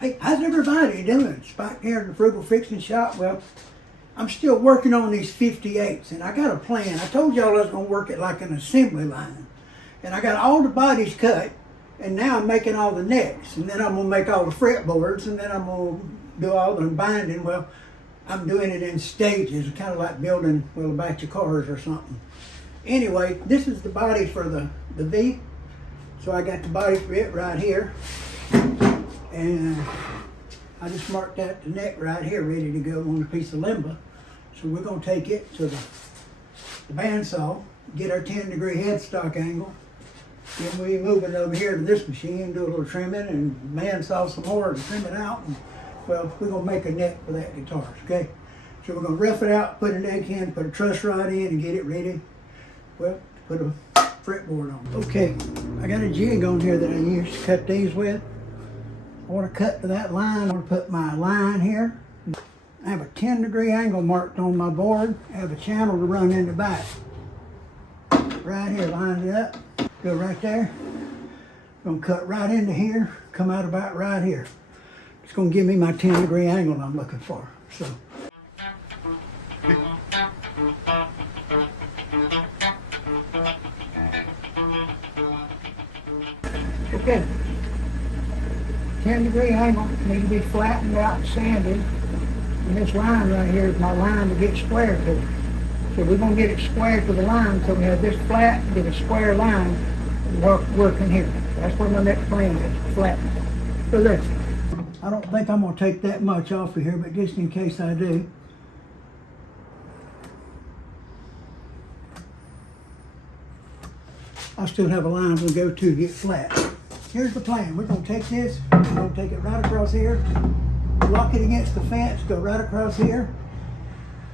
Hey, how's everybody doing? Spike here at the Frugal Fixing Shop. Well, I'm still working on these 58's, and I got a plan. I told y'all I was going to work it like an assembly line. And I got all the bodies cut, and now I'm making all the necks. And then I'm going to make all the fretboards, and then I'm going to do all the binding. Well, I'm doing it in stages, kind of like building, well, a batch of cars or something. Anyway, this is the body for the V. So I got the body for it right here. And I just marked out the neck right here, ready to go on a piece of lumber. So we're going to take it to the bandsaw, get our 10-degree headstock angle. Then we move it over here to this machine, do a little trimming and bandsaw some more to trim it out. And, well, we're going to make a neck for that guitar, okay? So we're going to rough it out, put a neck in, put a truss rod in, and get it ready. Well, put a fretboard on. Okay, I got a jig on here that I used to cut these with. I want to cut to that line. I want to put my line here. I have a 10-degree angle marked on my board. I have a channel to run in the back. Right here, line it up. Go right there. Gonna cut right into here. Come out about right here. It's gonna give me my 10-degree angle I'm looking for. So. Okay. 10-degree angle needs to be flattened out and sanded. And this line right here is my line to get square to. So we're going to get it square to the line, so we have this flat, get a square line, and working here. That's where my next plan is, flatten. So there. I don't think I'm going to take that much off of here, but just in case I do. I still have a line to go to get flat. Here's the plan. We're going to take this, we're going to take it right across here, lock it against the fence, go right across here,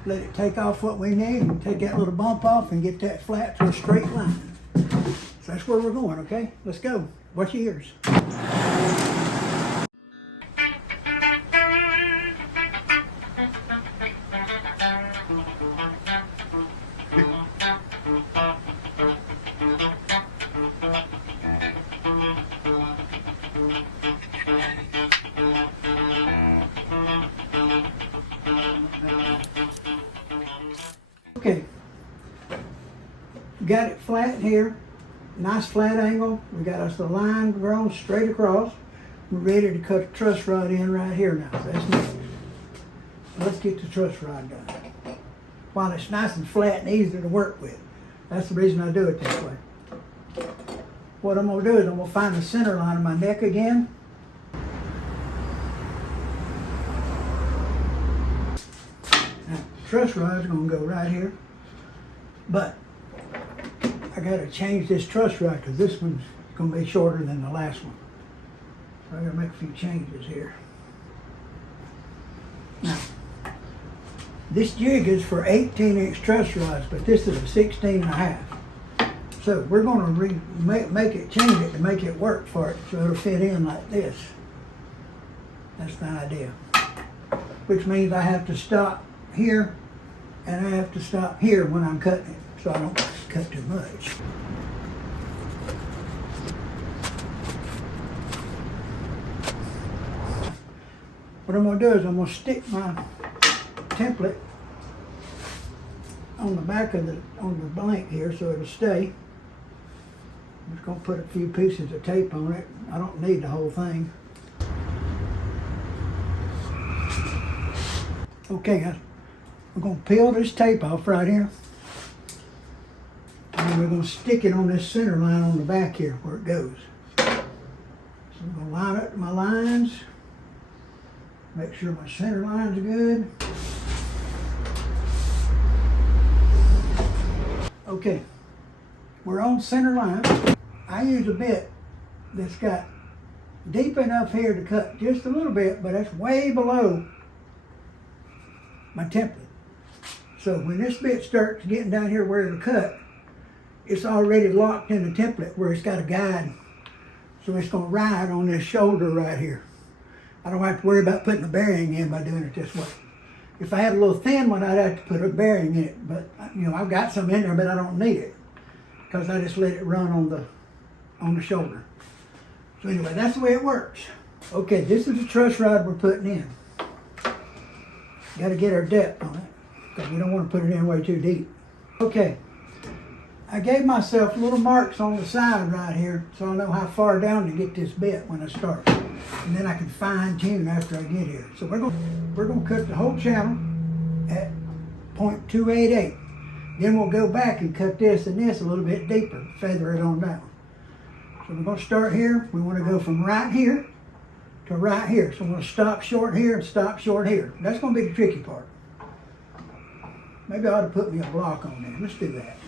let it take off what we need, and take that little bump off and get that flat to a straight line. So that's where we're going, okay? Let's go. Watch your ears. Okay, got it flat here, nice flat angle. We got us the line drawn straight across. We're ready to cut a truss rod in right here now. So that's neat. Let's get the truss rod done. While it's nice and flat and easy to work with. That's the reason I do it this way. What I'm going to do is I'm going to find the center line of my neck again. Truss rod is going to go right here, but I got to change this truss rod because this one's going to be shorter than the last one. So I got to make a few changes here. Now, this jig is for 18-inch truss rods, but this is a 16.5. So we're going to change it to make it work for it, so it'll fit in like this. That's the idea. Which means I have to stop here, and I have to stop here when I'm cutting it, so I don't cut too much. What I'm going to do is I'm going to stick my template on the back of on the blank here so it'll stay. I'm just going to put a few pieces of tape on it. I don't need the whole thing. Okay guys, we're going to peel this tape off right here. And we're going to stick it on this center line on the back here where it goes. So I'm going to line up my lines. Make sure my center line's good. Okay, we're on center line. I use a bit that's got deep enough here to cut just a little bit, but that's way below my template. So when this bit starts getting down here where it'll cut, it's already locked in the template where it's got a guide. So it's going to ride on this shoulder right here. I don't have to worry about putting a bearing in by doing it this way. If I had a little thin one, I'd have to put a bearing in it, but you know, I've got some in there, but I don't need it because I just let it run on the shoulder. So anyway, that's the way it works. Okay, this is the truss rod we're putting in. Got to get our depth on it, because we don't want to put it in way too deep. Okay, I gave myself little marks on the side right here, so I know how far down to get this bit when I start. And then I can fine tune after I get here. So we're gonna cut the whole channel at 0.288. Then we'll go back and cut this and this a little bit deeper, feather it on down. So we're gonna start here. We want to go from right here to right here. So I'm gonna stop short here and stop short here. That's gonna be the tricky part. Maybe I ought to put me a block on there. Let's do that.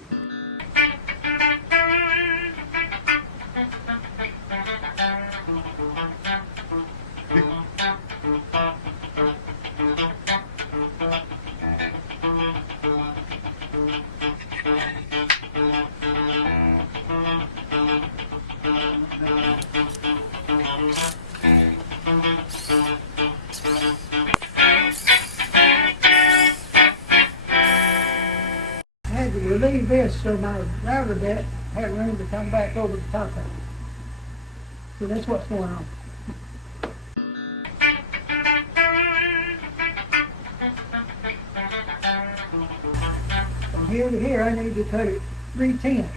I had to relieve this so my router bit had room to come back over the top of it. So that's what's going on. From here to here, I need to cut it 3/10,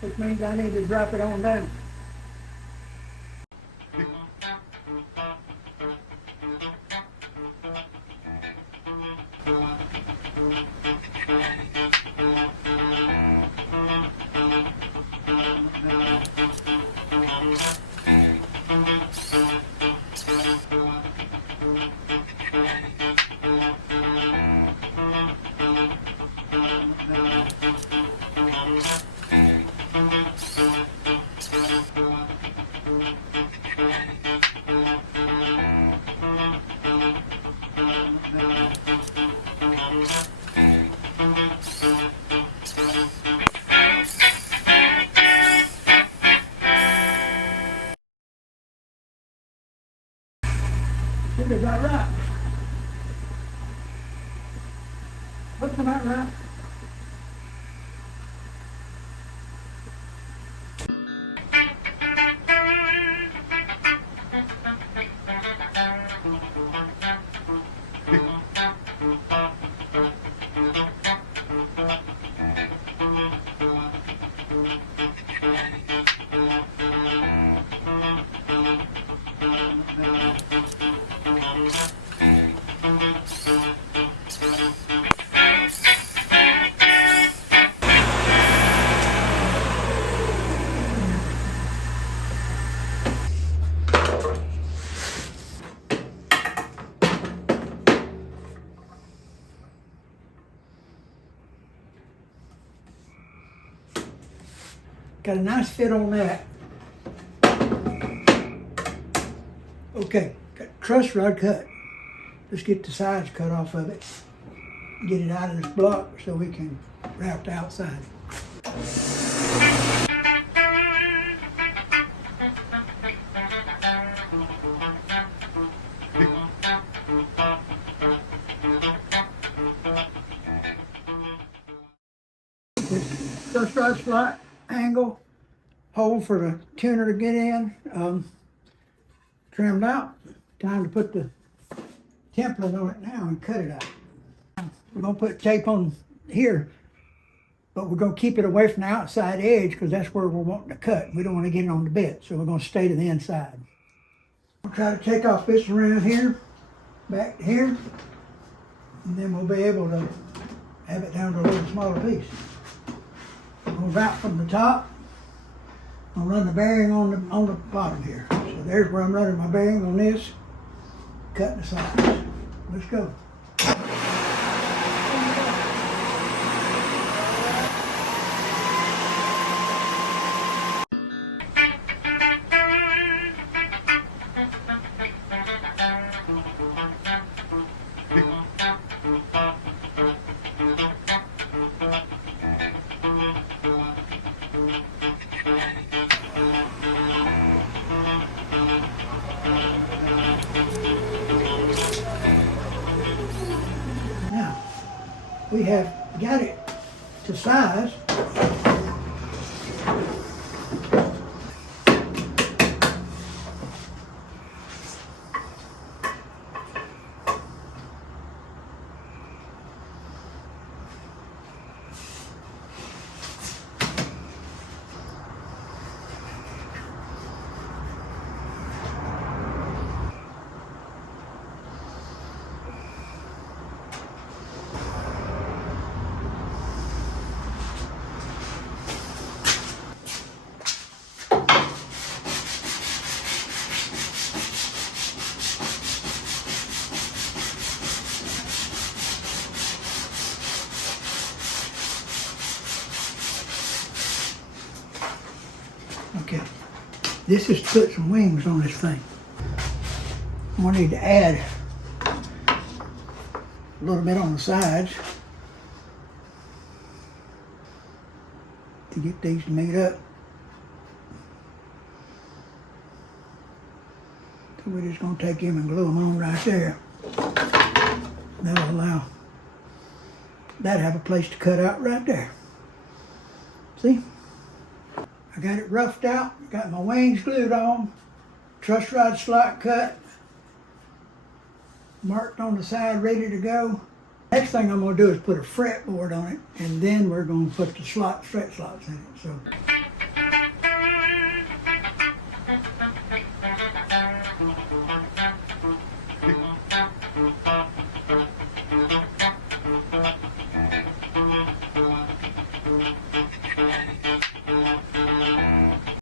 which means I need to drop it on down. Should be about right. Looks about right. Got a nice fit on that. Okay, got truss rod cut. Let's get the sides cut off of it. Get it out of this block so we can wrap the outside. This truss rod slot angle hole for the tuner to get in, trimmed out. Time to put the template on it now and cut it out. We're gonna put tape on here, but we're gonna keep it away from the outside edge because that's where we're wanting to cut. We don't want to get it on the bit, so we're gonna stay to the inside. We'll try to take off this around here, back to here, and then we'll be able to have it down to a little smaller piece. We'll wrap from the top. I'll run the bearing on the bottom here. So there's where I'm running my bearing on this, cutting the sides. Let's go. We have got it to size. Okay, this is to put some wings on this thing. I'm gonna need to add a little bit on the sides to get these to meet up. So we're just gonna take them and glue them on right there. That'll allow that to have a place to cut out right there. See? I got it roughed out, got my wings glued on, truss rod slot cut, marked on the side, ready to go. Next thing I'm gonna do is put a fretboard on it, and then we're gonna put the fret slots in it. So